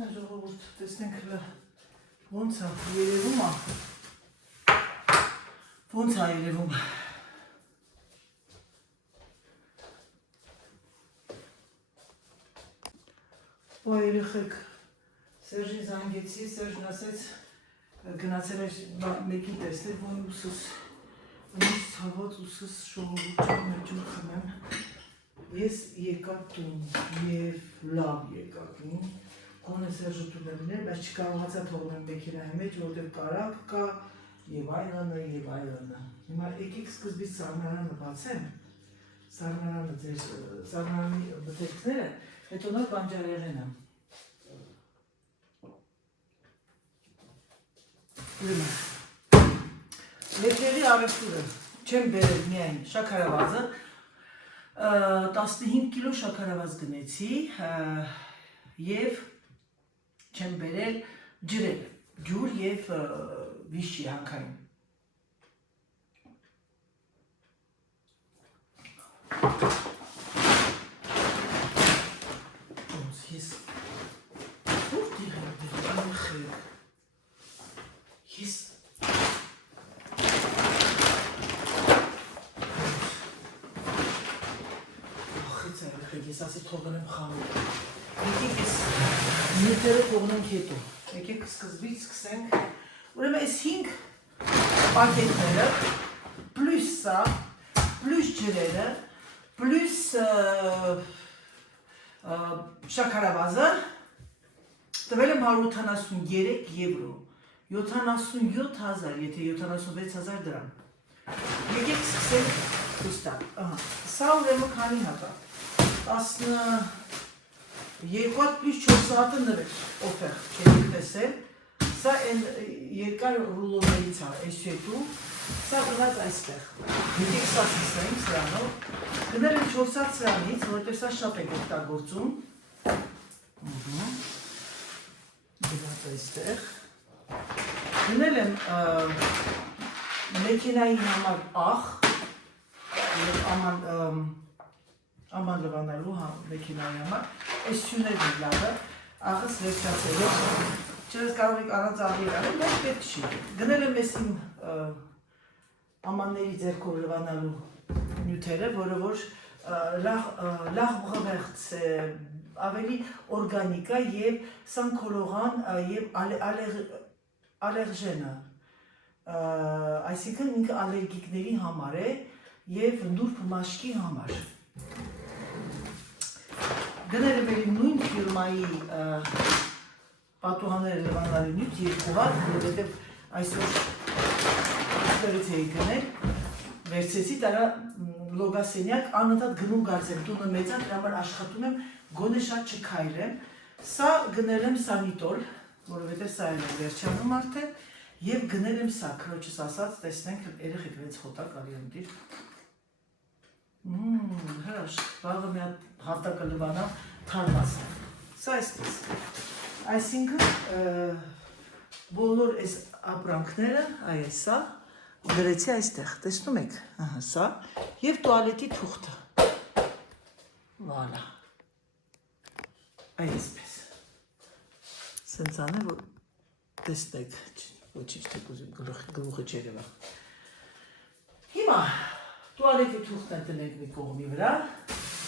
Ժողովուրդ, տեսնենք ոնց է երևում է։ Ոնց է երևում։ Ու երեխեք Սերժին զանգեցի, Սերժն ասեց գնացել էր մեկին տեսնել, որ ուսս ինձ ցավոց ուսս ժողովուրդի մեջում խմեմ։ Ես եկա տուն եւ լավ եկակին, գոնե Սերժը տուն էր, բայց չկարողացա թողնել մեքենայի մեջ, որտեղ կարապ կա եւ այլն։ Հիմա եկեք սկզբից սառնարանը բացեմ, սառնարանը ձեր սառնարանի բթերքները, հետո նոր բանջարեղենը։ Լեքերի արևտուրը չեմ բերել միայն շաքարավազը, 15 կիլո շաքարավազ գնեցի եւ չեմ բերել ջրեր, ջուր եւ վիշի հանքային։ Ես որտեղ եմ երեխեք։ Ես ես ասի թողել եմ խանութ։ Եկեք ես նյութերը թողնենք հետո։ Եկեք սկզբից սկսենք։ Ուրեմն այս 5 պակետները, պլյուս սա, պլյուս ջրերը, պլյուս շաքարավազը տվել եմ 183 եվրո, 77,000, եթե 76,000 դրամ։ Եկեք սկսենք ուստա։ Սա ուրեմն քանի հատա։ 12 պլյուս 4 սաատը նվեր, օֆեղ, չեք տեսել, սա երկար ռուլովներից է, այս չետու, սա գնաց այստեղ, եկեք սա սկսենք սրանով, գնել եմ 4 սաատ սրանից, որտեղ սա շատ եք օգտագործում, գնաց այստեղ, գնել եմ մեքենայի համար աղ, աման լվանալու մեքենայի համար, այս սյուներն է լավը, աղս վերջացելով, չես կարող եք առանց աղի արել, բայց պետք չի։ Գնել եմ ես իմ ամանների ձեռքով լվանալու նյութերը, որը որ լավ ուղղավեղծ է, ավելի օրգանիկ է և սանքոլողան և ալերժենը, այսինքն ինքը ալերգիկների համար է և նուրբ մաշկի համար։ Գնել եմ էլի նույն ֆիրմայի պատուհանները լվանալու նյութ երկու հատ, որովհետև այսօր ստերից էի գնել, վերցեցի տարա լոգասենյակ, անընդհատ գնում գարձեմ, տունը մեծ է, դրա համար աշխատում եմ, գոնե շատ չքայլեմ, սա գնել եմ սանիտոլ, որովհետև սա էլ է վերջանում արդեն, և գնել եմ սա, քրոջս ասած, տեսնենք երեխեք վեց խոտակ արի ընդիր։ Հրաշ, վաղը մի հատակը լվանա թարմաս է, սա այսպես, այսինքն բոլոր այս ապրանքները, այ սա, գրեցի այստեղ, տեսնում եք, սա, և տուալետի թուղթը, վալա, այսպես, սենց անե, որ տեսնեք, ոչիչ թեք ուզիմ գլուխը չերևա, հիմա, տուալետի թուղթն է տնենք մի կողմի վրա,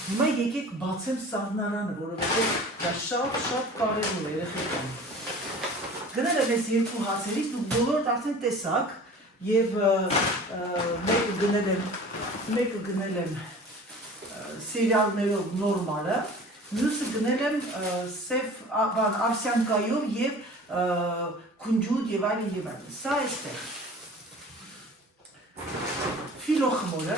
հիմա եկեք բացեմ սառնարանը, որովհետև դա շատ կարևոր է երեխեքան։ Գնել եմ ես երկու հացերից, դուք բոլորդ արդեն տեսաք և մեկը գնել եմ սերիալներով նորմալը, մյուսը գնել եմ արսյանկայով և քունջուտ և այլն, սա այստեղ։ Ֆիլոխմորը,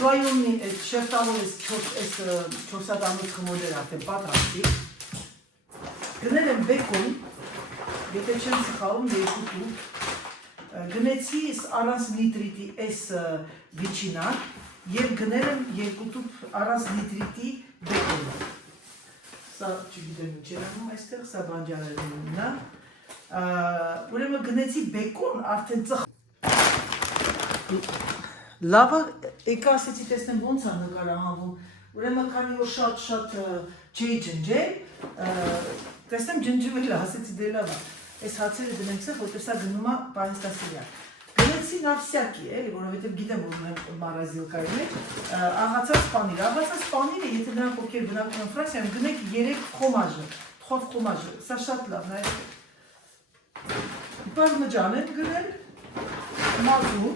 Սլայոնի շերտավոր ես 400 խմորներ արդեն պատրաստի, գնել եմ բեկոն, եթե չեմ սխալում երկու տուփ, գնեցի առանց նիտրիտի այս վիչինան և գնել եմ երկու տուփ առանց նիտրիտի բեկոն, սա չգիտեմ ինչ էր անում այստեղ, սա բանջարեղենն է, ուրեմն գնեցի բեկոն արդեն ծխ լավը եկա ասեցի տեսնեմ ոնց է նկարահանվում Ուրեմն քանի որ շատ չի ջնջել, տեսնեմ ջնջվել է, ասեցի դե լավ է։ Այս հացերը դնենք սա, որտեղ սա գնում է պահեստասիրյա։ Գնեցի նավսյակի, էլի, որովհետև գիտեմ, որ ունեմ մարազիլկայի մեջ, աղացած պանիր։ Աղացած պանիրը, եթե նրանք ովքեր բնակվում են Ֆրանսիայում, գնեք 3 խոմաժը, թխով խոմաժը, սա շատ լավ, նայեք։ Պարմիջան են գնել, մազու,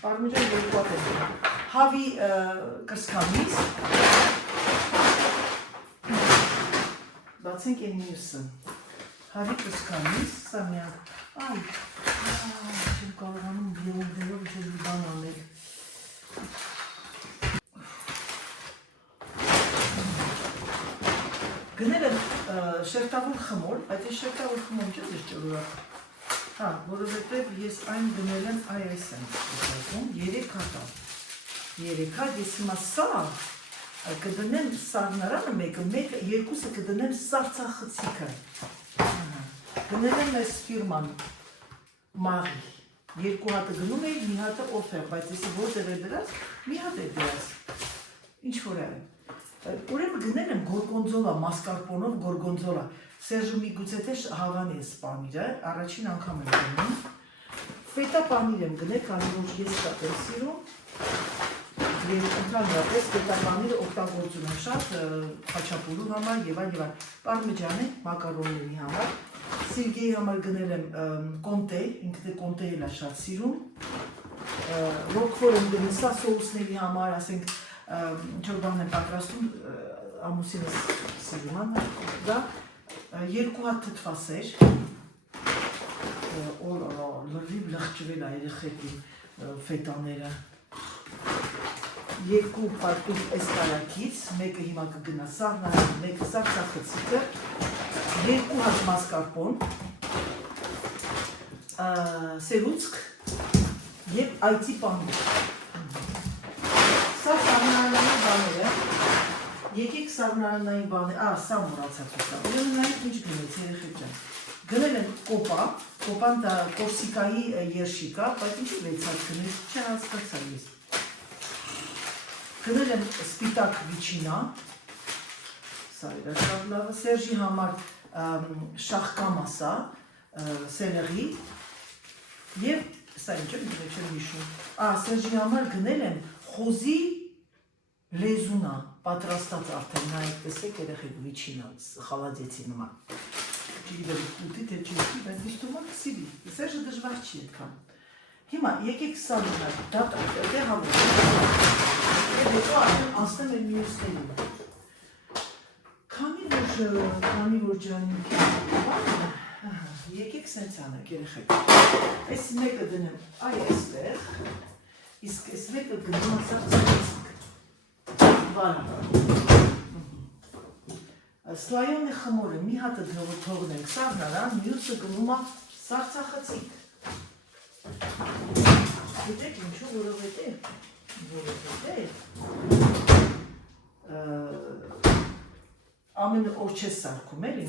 պարմիջան 2 հատ են գնել, հավի կրսքամիս, բացենք են մյուսը, հավի կրսքամիս, սա միակ, այ, չեմ կարողանում բիողներով ինչ-որ մի բան անել։ Գնել եմ շերտավոր խմոր, բայց այս շերտավոր խմոր ինչ ես ճորուրակ։ Հա, որովհետև ես այն գնել եմ այս եմ ասում, 3 հատա։ 3 հատ, ես հիմա սա կդնեմ սառնարանը մեկը, երկուսը կդնեմ սառցախցիկը։ Գնել եմ այս ֆիրման մաղի, 2 հատը գնում էի, մի հատը օֆեր, բայց եսի որտեղ է դրած, մի հատ է դրած, ինչ-որ է։ Ուրեմն գնել եմ գորգոնձոլա, մասկարպոնով գորգոնձոլա, Սերժը միգուցե թե հավանի է սպանիրը, առաջին անգամ եմ գնում, ֆետա պանիր եմ գնել, քանի որ ես շատ եմ սիրում, և ընդհանրապես ֆետա պանիրը օգտագործում եմ շատ խաչապուրու համար եւ այլ, պարմիջան է մակարոնների համար, սիրգեի համար գնել եմ կոնտե, ինքն է կոնտեյը շատ սիրում, ռոկֆոր եմ գնել սա սոուսների համար, ասենք ինչ-որ բան եմ պատրաստում, ամուսինս սիրում եմ, դա 2 հատ թթվասեր, լրիվ լղջվել է երեխեքի ֆետաները, 2 պատուր էսկարակից, մեկը հիմա կգնա սառնարան, մեկը սառցախցիկը, 2 հատ մասկարպոն, սերուցք և այծի պանիր։ Սա սառնարանային բաները, եկեք սառնարանային բաներ, սա մոռացած ուտա, ուրեմն նայեք ինչ գնեց երեխեք ջան։ Գնել եմ կոպա, կոպան դա Կորսիկայի երշիկ է, բայց ինչի 6 հատ գնել, չհասկացա ես։ Գնել եմ սպիտակ վիչինա, սա էր շատ լավը, Սերժի համար շախկամասա, սելերի և սա ինչ եմ հիշում, Սերժի համար գնել եմ խոզի լեզունա, պատրաստած արդեն, նայեք տեսեք երեխեք վիչինա, խալադեցի նման։ Չգիտեմ ուտի թե չուտի, բայց միշտում է կսիրի, Սերժը դժվար չի այդքան։ Հիմա եկեք սա լինար, դա տեղավոր, և հետո արդեն անցնեմ են մյուսներին։ Քանի որ ջանին եկեք սենց անեք երեխեք, այս մեկը դնեմ այ այստեղ, իսկ այս մեկը գնում ասած Սլայոնի խմորը մի հատը թողնենք սառնարան, մյուսը գնում է սառցախցիկ։ Գիտեք ինչու, որովհետև ամեն օր չես սարքում էլի։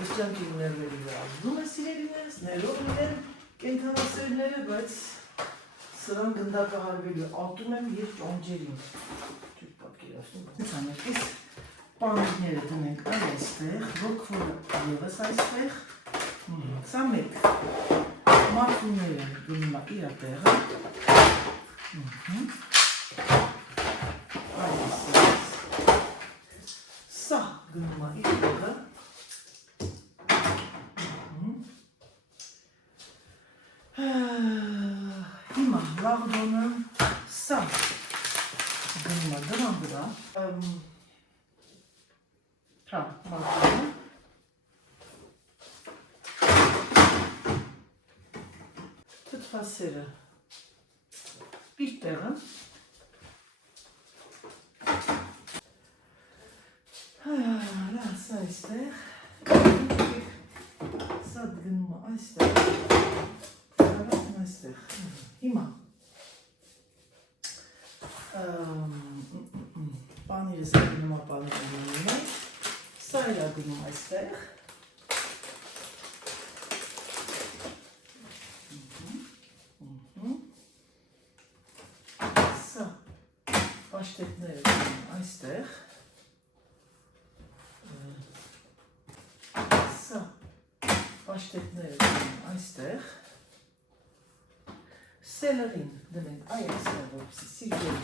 Ես ճանքի ներվերի վրա զգում է սիրելիներս, ներով իրեն կենթանասերները, բայց սրան գնդակահարվելու ատում եմ և ճոնջերին։ Չուք պատկերացնում։ Ցանեկիս պանիրները դնենք այստեղ, ռոկֆորը ևս այստեղ, սա մեկ, մարտուները գնում է իր տեղը, սա գնում է իր տեղը, հիմա լաղդոնը սա գնում է դրան վրա, հա, մարտուները, թթվասերը իր տեղը, սա այստեղ, սա գնում է այստեղ, այստեղ, հիմա պանիրը սա գնում է պանիրը մեջ, սա իրա գնում այստեղ, սա պաշտետները գնում այստեղ, սա պաշտետները գնում այստեղ, սելերին դնենք այստեղ, որպեսզի սիրգել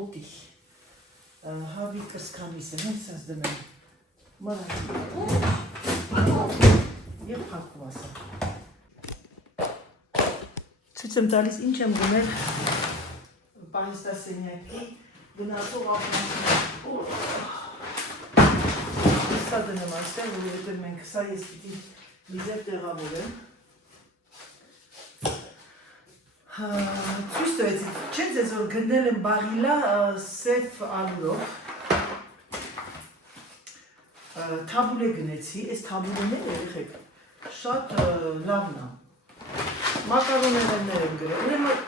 ուտի, հավի կրսկամիս եմ, հենց դնենք մարակի և փակում ասա։ Ցույց եմ տալիս ինչ եմ գնել պահեստասենյակի գնացող ապրանքներ։ Սա դնեմ այստեղ, որովհետև մենք սա ես պիտի լիզեր տեղավորեմ։ Ցույց տվեցի, չեն ձեզ որ գնել եմ բաղիլա սև ալուրով, թաբուլե գնեցի, այս թաբուլեները երեխեք շատ լավն է։ Մակարոններ եմ գրել, ուրեմն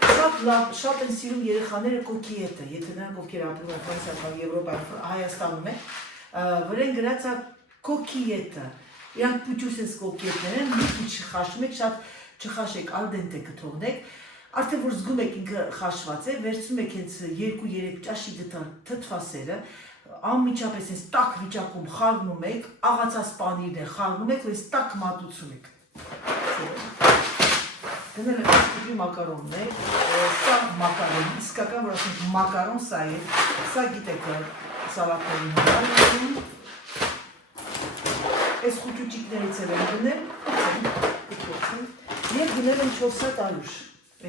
շատ են սիրում երեխաները կոկիետը, եթե նրանք ովքեր ապրում են Ֆրանսիայում, Եվրոպայում, Հայաստանում են, վրան գրած է կոկիետը, իրանք պուճուսես կոկիետներ են, մի քիչ խաշում եք, շատ չխաշեք, ալդենտե կթողնեք, արդեն որ զգում եք ինքը խաշված է, վերցնում եք հենց 2-3 ճաշի գտան թթվասերը, անմիջապես այս տաք վիճակում խառնում եք, աղացած պանիրներ խառնում եք, այս տաք մատուցում եք։ Գնել եմ այս տիպի մակարոններ, սա մակարոն, իսկական որ ասենք մակարոն սա է, սա գիտեք սալատների համար, այս խուճուճիկներից էլ եմ գնել, և գնել եմ 400 ալուր,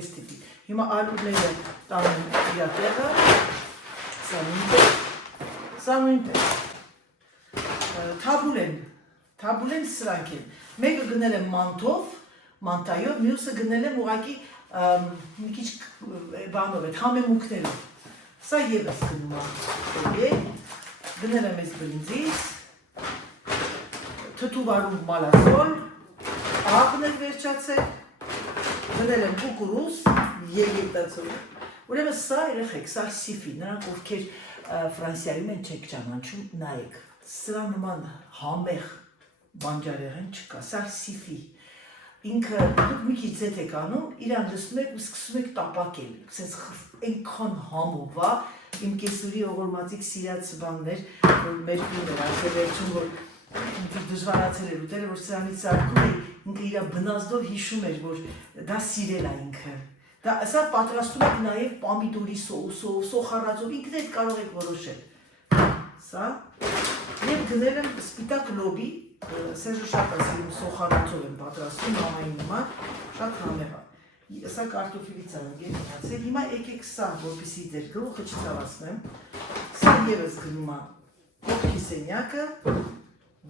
այս տիպի։ Հիմա ալուրները տանում իրա տեղը, սա նույնպես, թաբուլեն սրանք են, մեկը գնել եմ մանթով, մանտայով, մյուսը գնել եմ ուղղակի մի քիչ բանով է, համեմունքներով, սա ևս գնում է, գնել եմ այս բրինձից, թթուվարում մալասոլ, աղն եմ վերջացել, գնել եմ կուկուրուզ, եգետացով, ուրեմն սա երեխեք, սա սիֆի, նրանք ովքեր Ֆրանսիայում են չեք ճանաչում, նայեք, սրա նման համեղ բանջարեղեն չկա, սա սիֆի, ինքը դուք մի քիչ ձետ եք անում, իրան լսում եք ու սկսում եք տապակել, այնքան համով է, իմ կեսուրի ողորմածիկ սիրած բաններ, որ մեր կուներ, արդեն վերջում, որ դժվարացել էր ուտել, որ սրանից սարքում է, ինքը իրա բնազդով հիշում էր, որ դա սիրել է ինքը։ Սա պատրաստում եք նաև պամիդորի սոուսով, սոխառածով, ինքներդ կարող եք որոշել։ Սա, և գնել եմ սպիտակ լոբի, Սերժը շատ ասիլում սոխառածով եմ պատրաստում, մամայի նման, շատ համեղ է։ Սա կարտոֆիլից եմ գետացել, հիմա եկեք սա, որպեսի ձեր գլուխը չծավացնեմ, սա ևս գնում է կողքի սենյակը,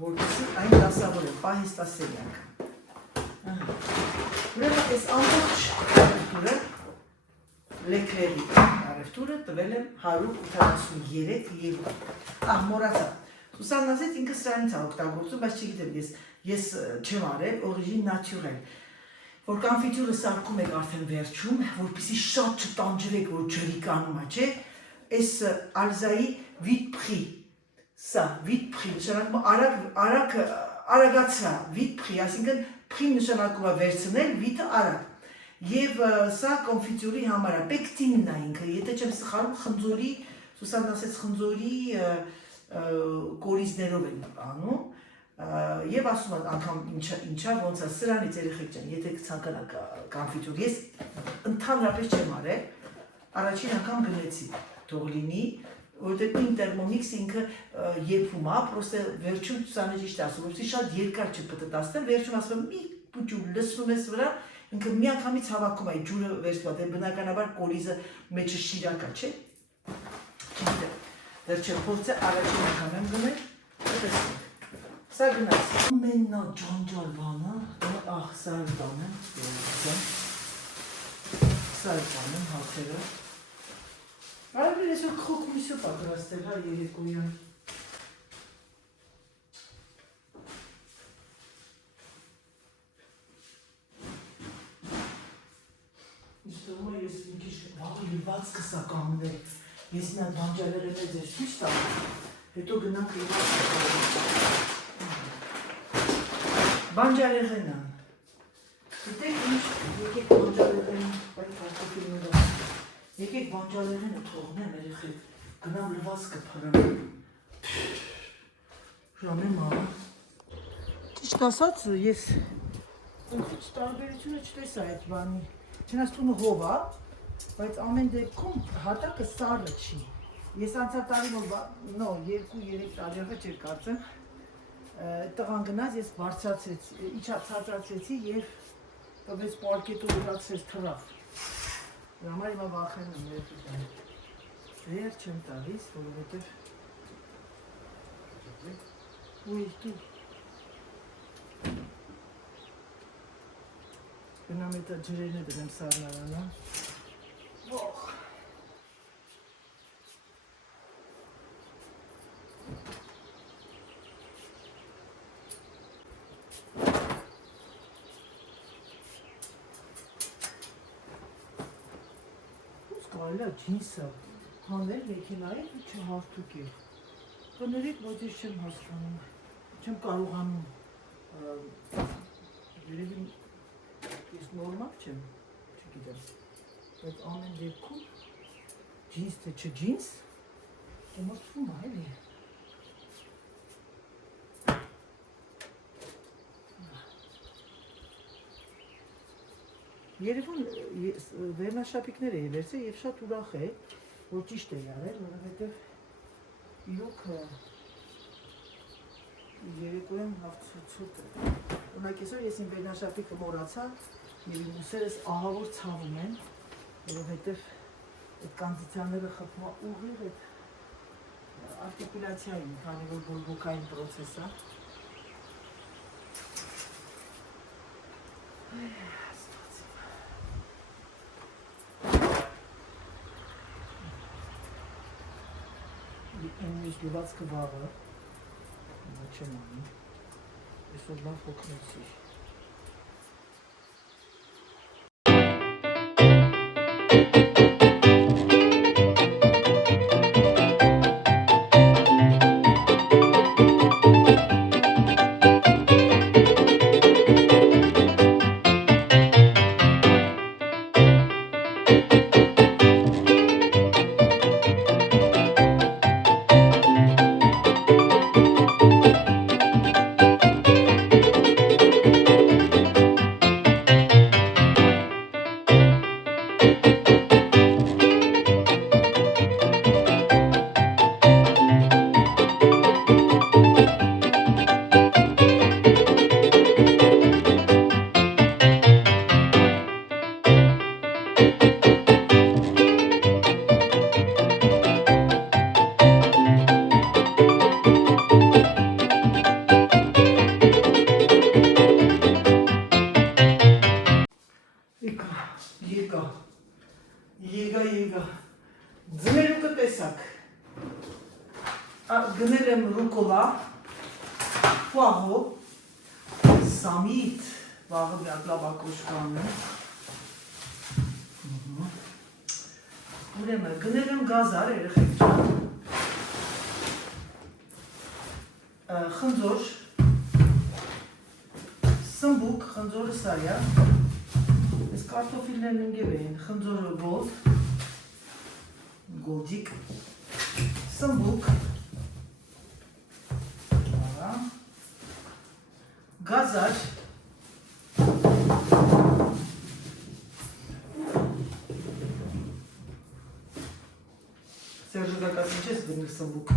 որպեսի այն դասավորեմ, պահեստասենյակը։ Ուրեմն այս ամբողջ առևտուրը, լեքրերի առևտուրը տվել եմ 183 եվրո։ Մոռացա։ Սուսանն ասեց ինքը սրանից է օգտագործում, բայց չգիտեմ, ես չեմ արել, օրիժին նատյուրել։ Որ կանֆիտյուրը սարքում եք արդեն վերջում, որպեսզի շատ չտանջվեք, որ ջրիկանում է, չէ՞։ Այս ալզայի վիթ-փխի, սա վիթ-փխի, նշանակում արագացրա, վիթ-փխի, այսինքն փխի նշանակում է վերցնել, վիթը արագ։ Եվ սա կոնֆիտյուրի համար է, պեկտինն է ինքը, եթե չեմ սխալվում խնձորի, Սուսանն ասեց խնձորի կորիզներով են անում, և ասում են անգամ ինչա, ոնց է, սրանից երեխեք ջան, եթե ցանկանաք կանֆիտյուր, ես ընդհանրապես չեմ արել, առաջին անգամ գնեցի, թող լինի, որովհետև իմ տերմոմիքսը ինքը եփում է, պրոստը վերջում Սուսանը ճիշտ ասում, որպեսզի շատ երկար չպտտացնեմ, վերջում ասում եմ մի պուճուր լսում ես վրա, ինքը մի անգամից հավաքում է, ջուրը վերցնում է, բնականաբար կորիզը մեջը շիրակա, չէ։ Չգիտեմ, դեռ չէ փորձը առաջին անգամ եմ գնել, տեսնենք։ Սա գնաց։ Ամենա ջանջալ բանը, ահ, սա էլ բանը, սա էլ բանը, հացերը։ Արաբեր ես որ քոկումիսյո պատրաստել, հա, երեկոյան։ Իստում է ես մի քիչ վաղ կսա կանգնել, ես նա բանջարեղենը ձեր ցույց տամ, հետո գնանք բանջարեղենը։ Գիտեք ինչ, եկեք բանջարեղեն, բայց կարտոֆիլները, եկեք Եկեք բանջարեղենը թողնեմ, երեխեք, գնամ լվացքը փռեմ։ Ժանեմ աղա։ Ճիշտ ասած, ես ինչ տարբերությունը չտեսա այդ բանի։ Չնայած հով է, բայց ամեն դեպքում հատակը սառը չի։ Ես անցյալ տարի նո 2-3 տարի առաջ էր կարծեմ տղան գնաց, ես բարձրացրեցի, իջա ցածրացրեցի եւ տվեց պարկետը ուրացրեց թռավ։ Դրա համար հիմա վախենում եմ երբ վեր չեմ տալիս, որովհետեւ ուի դու գնամ այդ ջրերն դրեմ սառնարանը։ Ոխ Կարելի է ջինսը հանել մեքենայից ու չհարթուկել։ Կներեք, բայց ես չեմ հասկանում, չեմ կարողանում, երևի ես նորմալ չեմ, չգիտեմ, բայց ամեն դեպքում ջինս թե չջինս, մտվում է, էլի։ Երևան վերնաշապիկներ էի վերցրել եւ շատ ուրախ է, որ ճիշտ է արել, որովհետեւ իրոք երեկոյան հաղթացուց է։ Օրինակ այսօր ես իմ վերնաշապիկը մոռացա եւ իմ ուսերս ահավոր ցավում են, որովհետեւ այդ կոնդիցիոները խփում ուղիղ այդ արտիկուլյացիային, քանի որ բորբոքային process է։ Εμείς λιβάτσκα βάβα, να τσέμαμε, ίσως λάθο κνեցί. Եկա, ձմերուկը տեսակ, գնել եմ ռուկոլա, պահո, սամիտ, վաղը լավակոշկան է, ուրեմն գնել եմ գազար, երեխեք ջան, խնձոր, սմբուկ, խնձորը սա է, այս կարտոֆիլներն ընգև էին, խնձորը գոլդ, գոլդիկ, սմբուկ, գազար, Սերժուդակասին չես գնել սմբուկ,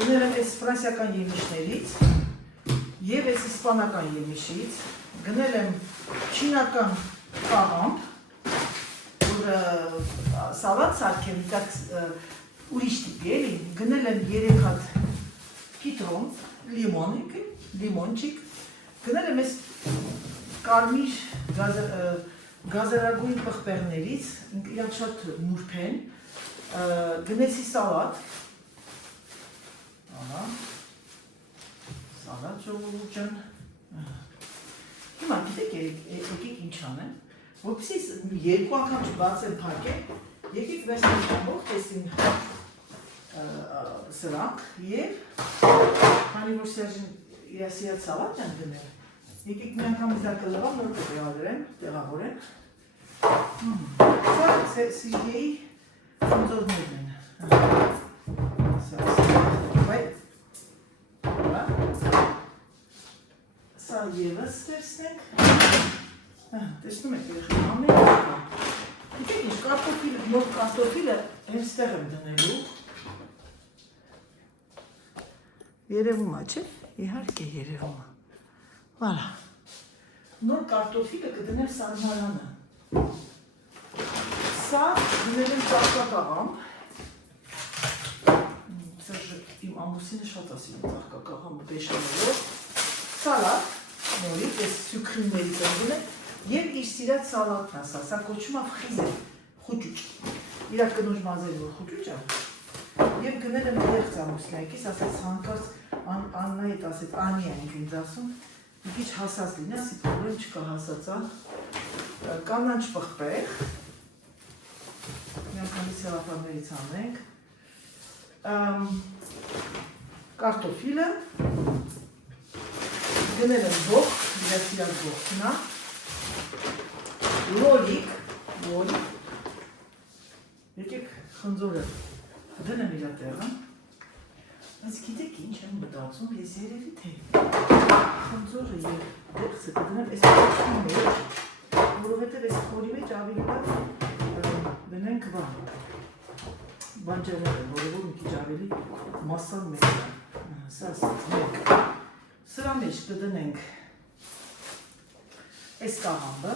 գնել եմ այս ֆրանսիական եմիշներից և այս իսպանական եմիշից, գնել եմ չինական կաղամբ, որ սալատ սարքեմ, ուրիշ տիպի էլի, գնել եմ 3 հատ կիտրոն, լիմոնչիկ, գնել եմ այս կարմիր գազարագույն պղպեղներից, իրանք շատ նուրբ են, գնեցի սալատ, սալատ ժողովուրդ ջան, հիմա գիտեք եկեք ինչ անեմ, որպեսզի երկու անգամ չբացեմ փակեմ, եկեք վերցնենք ամբողջ այսին սրանք և քանի որ Սերժին իր սիրած սալատն են դնել, եկեք մի անգամ զարկը լվա նոր կտեղավորեմ, Սա Սիրգեյի խնձորներն են։ Սա ևս վերցնենք։ Տեսնում եք երեխան ամեն ինչ կա։ Գիտեք ինչ, կարտոֆիլը, նոր կարտոֆիլը հենց տեղ եմ դնելու։ Երևում է, չէ՞։ Իհարկե երևում է։ Վալա։ Նոր կարտոֆիլը կդնեմ սարմարանը։ Սա դնել եմ ծաղկակաղամ։ Սերժը իմ ամուսինը շատ ասիլ եմ ծաղկակաղամը բեշանելով։ Սալատ, նորից, ես սյուքրիններից եմ դնել, և իր սիրած սալատն ասա, սա կոչում է ֆրիզե, խուճուճ։ Իրա կնոջ մազերի որ խուճուճ է, և գնել եմ դեղց ամուսնայքիս, ասեց հանկարծ Աննայի հետ ասեց, Անի ենք ինձ ասում, մի քիչ հասած լինի, ասի պրոբլեմ չկա հասածա, կանանչ պղպեղ, միանգամից հեղափարներից անենք, կարտոֆիլը, գնել եմ ողք, իրացիրած ողքնա, լոլիկ, եկեք խնձորը դնեմ իրա տեղը, բայց գիտեք ինչ եմ մտածում, ես երևի թե խնձորը և դեղսը կդնեմ այս փոքրի մեջ, որովհետև այս խորի մեջ ավելի լավ դնենք բանջարները, որովհետև մի քիչ ավելի մասսան մեջ է, սա ասած մեկ, սրա մեջ կդնենք այս կաղամբը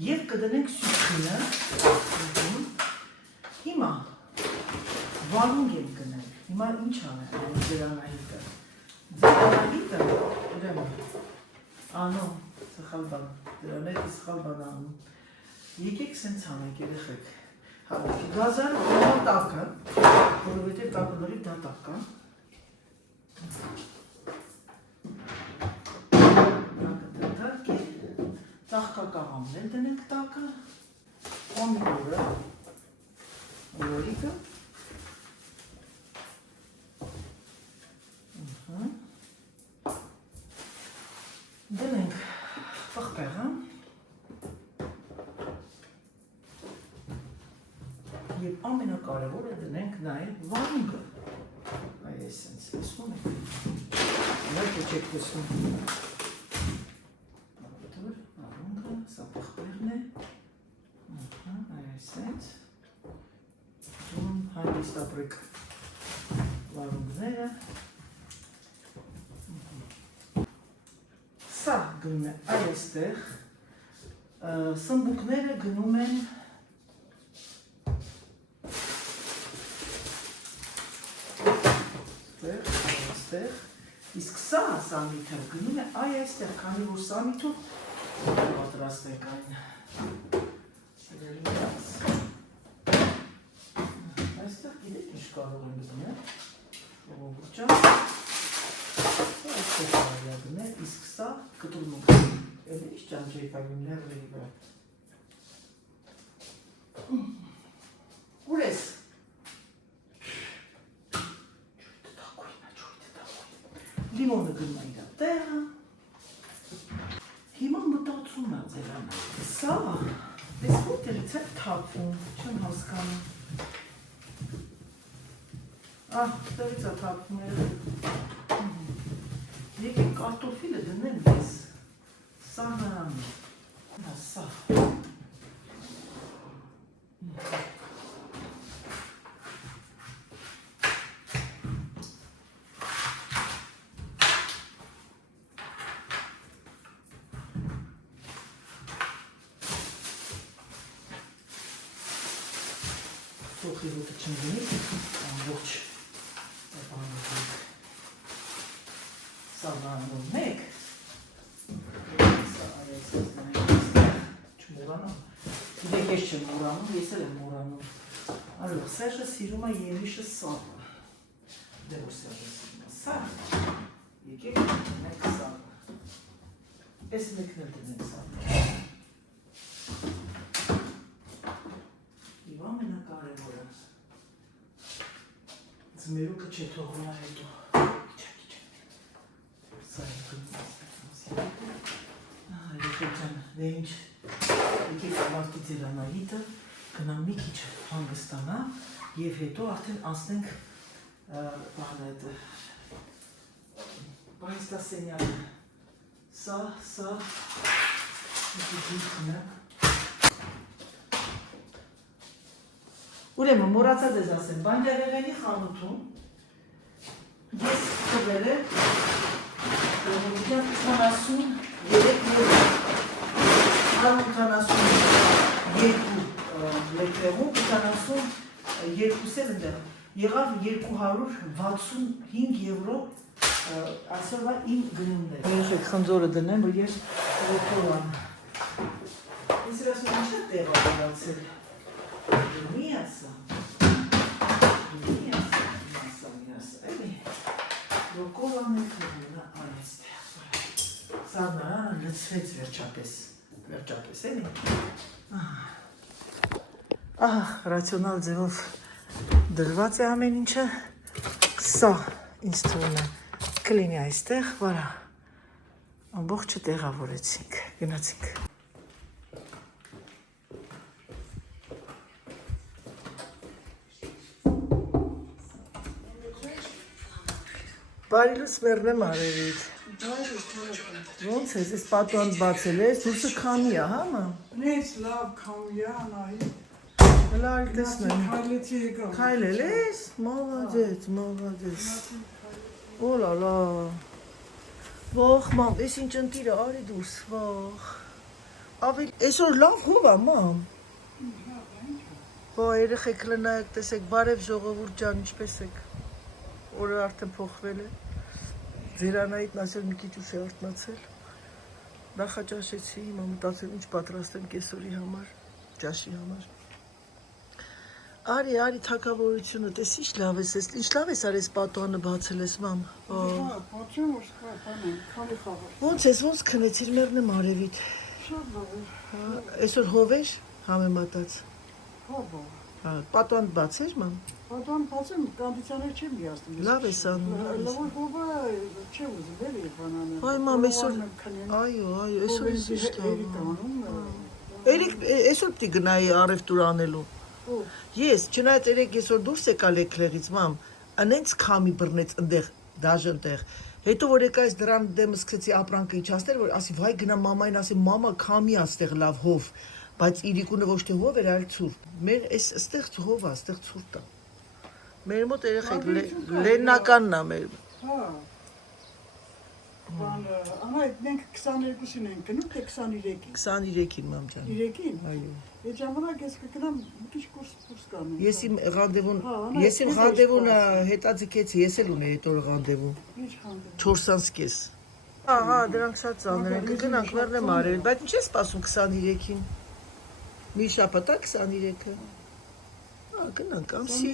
և կդնենք սյուքրինը, հիմա վարունգ եմ գնել, հիմա ինչ անեմ ձերանահիտը, ուրեմն, անո, սխալ բան, ձերանահիտը սխալ բան անում, եկեք սենց անենք երեխեք, գազարը որոն տակը, որովհետև տակը նորիվ դա տակ կա, ծաղկակաղամն էլ դնենք տակը, պոմիդորը, լորիկը, դնենք պղպեղը և ամենակարևորը դնենք նաև վարունգը, այ այսենց, տեսնում եք, լավ չեք տեսնում, սա պղպեղն է, այ այսենց, հանգիստ ապրեք վարունգները, սա գնում է այստեղ, սմբուկները գնում են այստեղ, իսկ սա սամիթը գնում է այստեղ, քանի որ սամիթով պատրաստենք այն այստեղ գիտեք ինչ կարող են գտնել ժողովուրդ ջան այստեղ կարող է գնել իսկ սա կտրում էլ ինչ ճանճերկայում լեռների վրա ուր ես լիմոնը գնում է իրա տեղը հիմա մտածում է ձերանը, սա, ես ոտերից է թափվում, չեմ հասկանում, տեղից է թափվում, եկեք կարտոֆիլը դնեմ ես, սա նրան, սա, Սոխի ոտը չնգնի, ամբողջ սա վանով մեկ, սա արեցած նայից չմորանամ, դեք ես չեմ մորանում, ես էլ եմ մորանում, արող Սերժը սիրում է եմիշը սաղը, դե որ Սերժը սիրում է սաղը, եկեք մեկ սաղը, ես մեկն էլ դնենք սաղը, ամենակարևորը ձմերուկը չէ թողնա հետո սա է գնում երեխեք ջան դե ինչ եկեք ավարտի ձերանահիտը գնամ մի քիչ հանգստանա եւ հետո արդեն անցնենք բանը այդ բայստասենյակը սա ուրեմն մոռացած ես ասեմ բանջարեղենի խանութում ես տվել եմ 43 լետրերում 82 սերնդը եղավ 265 եվրո այսօրվա իմ գնումն է։ Երեխեք խնձորը դնեմ, որ ես ռոկոլան։ Ես ասում ինչ է տեղը դարձել։ Մի ասա, էլի, ռոկոլան է խնձորը այստեղ։ Սա նրան լցվեց վերջապես, էլի։ Ռացիոնալ ձևով դրված է ամեն ինչը, սա ինձ թվում է կլինի այստեղ, վարա, ամբողջը տեղավորեցինք, գնացինք։ Բարի լույս մերնեմ արևից։ Ոնց ես, ես պատուան բացել ես, դուրսը քամի է, հա մամ։ Նենց լավ քամի է, Անահիտ։ Լավ տեսնեմ։ Քայլեցի եկա։ Քայլել ես, մոլադեց։ Օլալա։ Ող մամ, ես ինչ ընտիրը արի դուրս, ող։ Ավելի, այսօր լավ հով է, մամ։ Բա երեխեք լնայեք, տեսեք, բարև ժողովուրդ ջան, ինչպես եք։ Օրը արդեն փոխվել է։ Ձերանայիթն ասել մի քիչ ուշ է արթնացել։ Նախաճաշեցի, հիմա մտածել ինչ պատրաստեմ կեսօրի համար, ճաշի համար։ Արի թակավորությունը, տես ինչ լավ ես, ինչ լավ ես արես պատուանը բացել ես, մամ։ Պատուան որ սպատան, քանի խաղար։ Ոնց ես, ոնց քնեցիր մերնեմ արևիդ։ Շատ լավ է։ Այսօր հով էր համեմատած։ Հա, Պատուան բաց էր, մամ։ պատուան բացեմ, կոնդիցիոներ չեմ միացնում։ Լավ ես անում։ Լավ հովը չէ ուզում, էլի բանանը։ Այ մամ, այսօր, այո, այսօր ես ինչ լավ։ Այսօր պիտի գնայի առևտուր անելու։ Ես, չնայած երեք այսօր դուրս եկալ էքլեղից, մամ, անենց քամի բռնեց ընդեղ, դաժնտեղ։ Հետո որ եկա այս դրան դեմը սկսեցի ապրանքը իջացնել, որ ասի, վայ գնամ մամային, ասի, մամա քամի աստեղ լավ հով, բայց իրիկունը ոչ թե հով էր, այլ ցուրտ։ Մեր այս ստեղ հով է, ստեղ ցուրտ է։ Մեր մոտ երեխեք լեննականն է մեր։ Հա։ Բան, Անահիտ, մենք 22-ին ենք գնում, թե 23-ին։ 23-ին, մամ ջան։ 3-ին։ Այո։ Այդ ժամանակ ես կգնամ մի քիչ կուրս կանեմ։ Ես իմ ռանդևուն հետաձգեցի, ես էլ ունեի այդ օրը ռանդևուն։ Ինչ հանդիպ։ 4:30։ Ահա, դրանք շատ ծանր են, կգնանք մեռնեմ արել, բայց ինչ ես սպասում 23-ին։ Մի շաբաթա 23-ը։ Գնանք ամսի։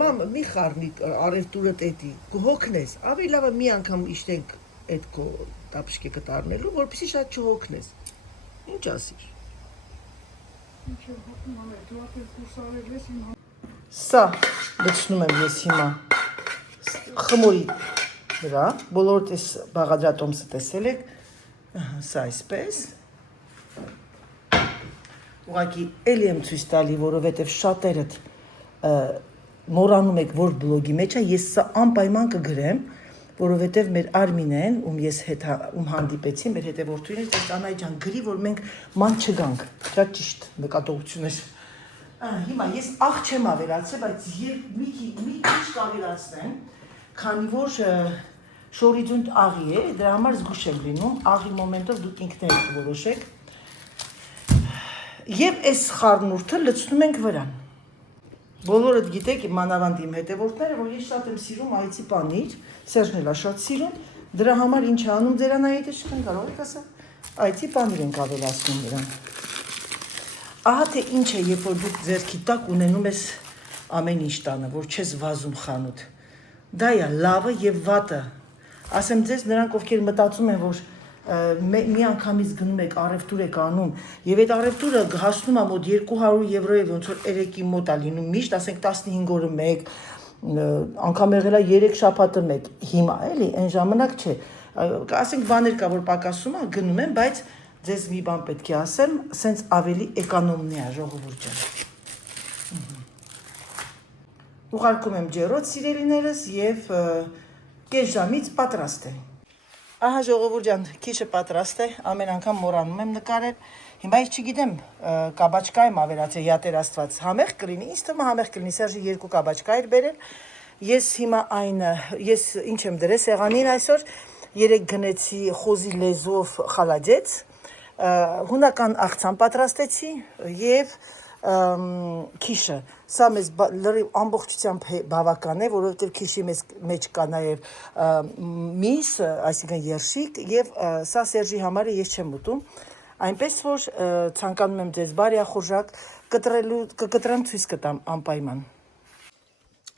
Մամ, մի խառնի առևտուրը տետի, կհոգնես, ավելի լավ է մի անգամ իշտենք այդ քո տապշկի կտառնելու, որպեսզի շատ չհոգնես։ Ինչ ասիր։ Սա լցնում եմ ես հիմա խմորի վրա, բոլորդ այս բաղադրատոմսը տեսել եք, սա այսպես։ Ուղղակի էլի եմ ցույց տալի, որովհետև շատերդ մոռանում եք, որ բլոգի մեջ է, ես սա անպայման կգրեմ, որովհետև մեր Արմինեն, ում ես ում հանդիպեցի, մեր հետևորդուհին, այս Անահիտ ջան, գրի, որ մենք ման չգանք, շատ ճիշտ նկատողություն էր։ Հիմա ես աղ չեմ ավելացրել, բայց մի քիչ կավելացնեմ, քանի որ շորիձունդ աղի է, դրա համար զգուշ եմ լինում, աղի մոմենտով դուք ինքներդ որոշեք։ Եվ այս խառնուրդը լցնում ենք վրան։ Բոլորդ գիտեք, մանավանդ իմ հետևորդները, որ ես շատ եմ սիրում այծի պանիր, Սերժն էլ է շատ սիրում, դրա համար ինչ է անում ձեր Անահիտը չկան կարող եք ասել, այծի պանիր ենք ավելացնում նրան։ Ահա թե ինչ է, երբ որ դուք ձեռքի տակ ունենում ես ամեն ինչ տանը, որ չես վազում խանութ։ Դա է լավը եւ վատը։ Ասեմ ձեզ, նրանք ովքեր մտածում են, որ մի անգամից գնում եք առևտուր եք անում եւ այդ առևտուրը հասնում է մոտ 200 եվրոյի, ոնց որ 3-ի մոտ է լինում միշտ, ասենք 15 օրը մեկ, անգամ եղել է 3 շաբաթը մեկ, հիմա էլի այն ժամանակ չէ, ասենք բաներ կա որ պակասում է, գնում են, բայց ձեզ մի բան պետք է ասեմ, սենց ավելի էկոնոմնի է ժողովուրդ ջան։ Ուղարկում եմ ջերոտ սիրելիներս եւ կես ժամից պատրաստ է։ Ահա ժողովուրդ ջան, քիչը պատրաստ է, ամեն անգամ մոռանում եմ նկարել։ Հիմա ես չգիտեմ, կաբաչկա եմ ավելացել, յատեր Աստված, համեղ կլինի, ինձ թվում է համեղ կլինի, Սերժի 2 կաբաչկա էր բերել։ Ես հիմա ես ինչ եմ դրել սեղանին այսօր, 3 գնեցի խոզի լեզվով խալադեց, հունական աղցան պատրաստեցի եւ քիշը, սա մեզ լրիվ ամբողջությամբ բավական է, որովհետև քիշի մեջ կա նաև միս, այսինքն երշիկ, եւ սա Սերժի համար է, ես չեմ ուտում, այնպես որ ցանկանում եմ ձեզ բարյախորժակ կկտրեմ, ցույց կտամ անպայման։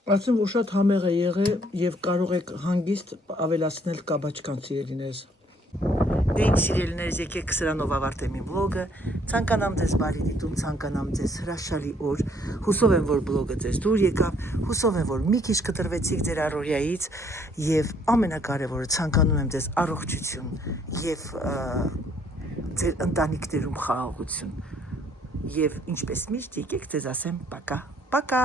Ասում որ շատ համեղ է եղել եւ կարող եք հանգիստ ավելացնել կաբաչկան սիրելիներս։ Ինչ սիրելիներս, եկեք սրանով ավարտեմ իմ վլոգը, ցանկանամ ձեզ բարի դիտում, ցանկանամ ձեզ հրաշալի օր, հուսով եմ, որ վլոգը ձեզ դուր եկավ, հուսով եմ, որ մի քիչ կտրվեցիք ձեր առօրյայից եւ ամենակարևորը ցանկանում եմ ձեզ առողջություն եւ ձեր ընտանիքներում խաղաղություն եւ ինչպես միշտ եկեք ձեզ ասեմ պակա, պակա։